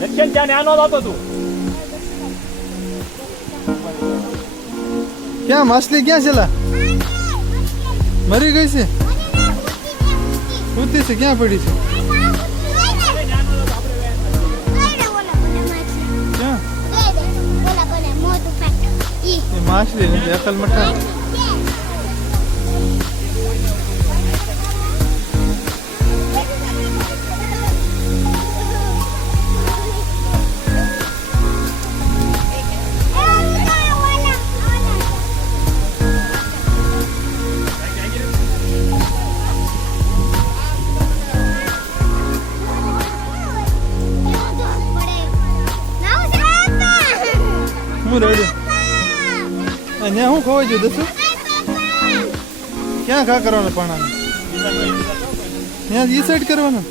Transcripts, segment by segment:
દક્ષિણ ત્યાં નાનો હતો તું ક્યાં માછલી ક્યાં છે મરી ગઈ છે? ઉતી છે ક્યાં પડી છે? માછલી અકલ મઠા. અહીંયા હું ખોવાઈ ગયું? દસું? ક્યાં ઘા કરવાનું પાણા ત્યાં ઈ સાઈડ કરવાનું?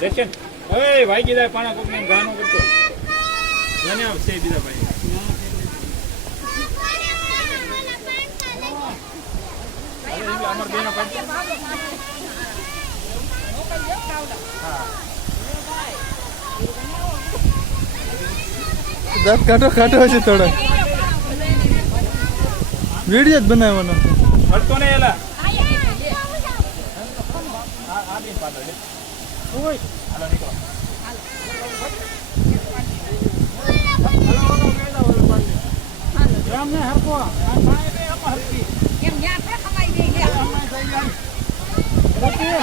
દક્ષિણ ઓય ભાઈ ગીધા પાણા કોક ને ગાનો કરતો જાને આવશે બીજા ભાઈ અમર બેનો પાડ દાંત કાઢો કાઢો હશે થોડા વીડિયો જ બનાવવાનો હડતો ને એલા ઓય હાલો નીકળો રામને હરકો આ સાહેબ એ આમાં હરકી રતી એ રતી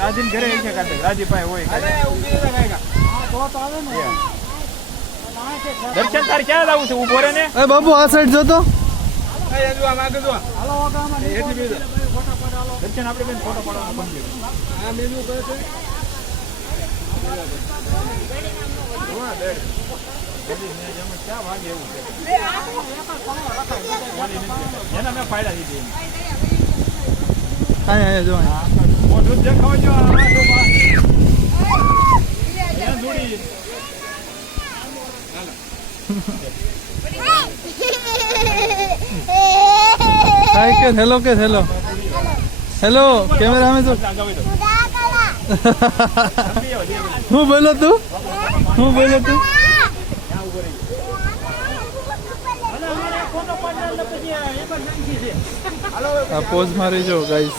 રાજીન ઘરે છે કાઢે રાજી પાસે હોય દર્શન તાર ક્યાં લાવું છે? ઊભો રે ને. એ બાબુ આ સાઈડ જોતો. દર્શન આપણે બેન ફોટો પાડવાનો બંધ ક્યાં વાગે એવું છે? એના મેં ફાયદા દીધી અહીંયા જો. મોઢું દેખાવ જો હાય કે હેલો કે હેલો હેલો કેમેરા આગળ વધો હું બોલો તું? હું બોલો તું? આ પોઝ મારી જો guys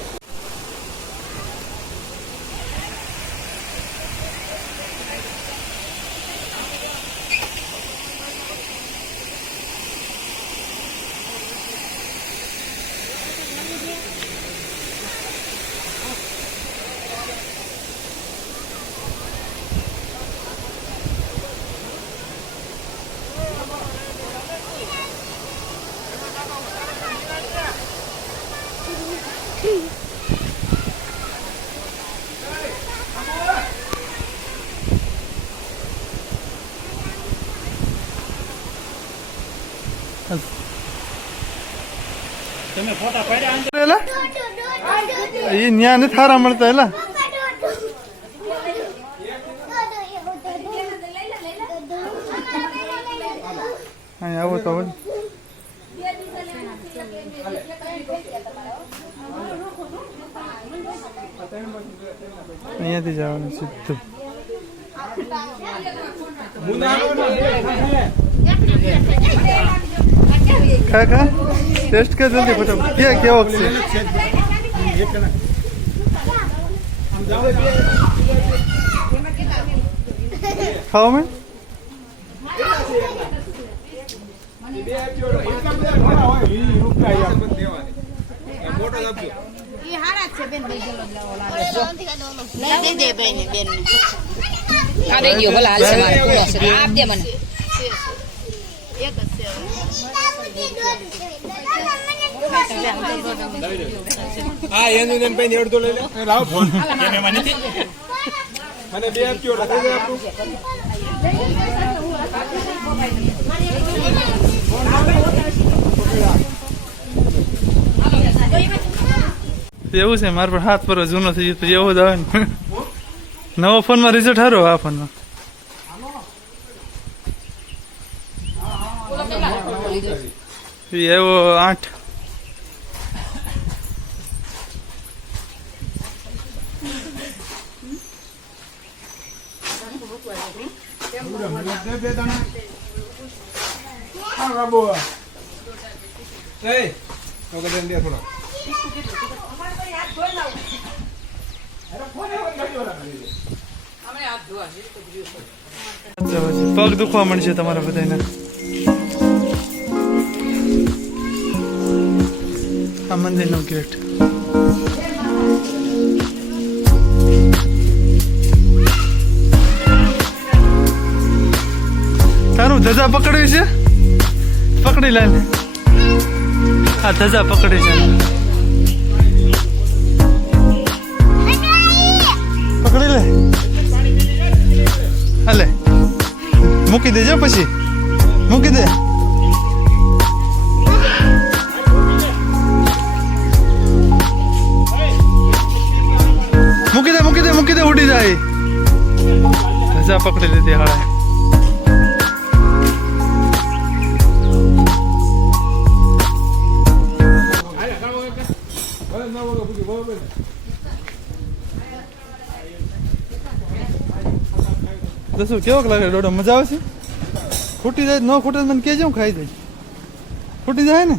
તમે ફોટા પાડ્યા એલા એ ન્યા ને થારા મળતા એલા અહીંયા આવો તો વળી. અહીંયાથી જવાનું સીધું. ખા ખા ટેસ્ટ કર જલ્દી ફટાફટ કે કેવો છે ખાઓ મેં લઈ દે દે બેન બેન આ દઈ દ્યો ભલા હાલશે મારે પૂરો છે આ આપ દે મને હા એનું એમ કઈ અડધો લઈ લે લાવો ફોન મને બે આપજો લખી દે આપણું એવું છે, મારા પર હાથ પર જૂનો થઈ ગયો એવું જ આવે ને. નવો ફોનમાં રિઝલ્ટ સારો આ ફોનમાં એવો આઠ બે બે દાણા હા બાબુ એ તો કદમ દે થોડો પગ દુખવા મળશે તમારા બધાને આ મંદિરનો ગેટ. તારું ધજા પકડ્યું છે? પકડી લે. આ ધજા પકડી છે પકડી લે. હાલે મૂકી દેજો પછી. મૂકી દે. મૂકી દે મૂકી દે મૂકી દે, ઉડી જાય. ધજા પકડી લીધી હાળે તો શું, કેવો લાગે ડોડો? મજા આવે છે? ખૂટી જાય ન ફૂટે મને કહેજો, હું ખાઈ જાય ખૂટી જાય ને?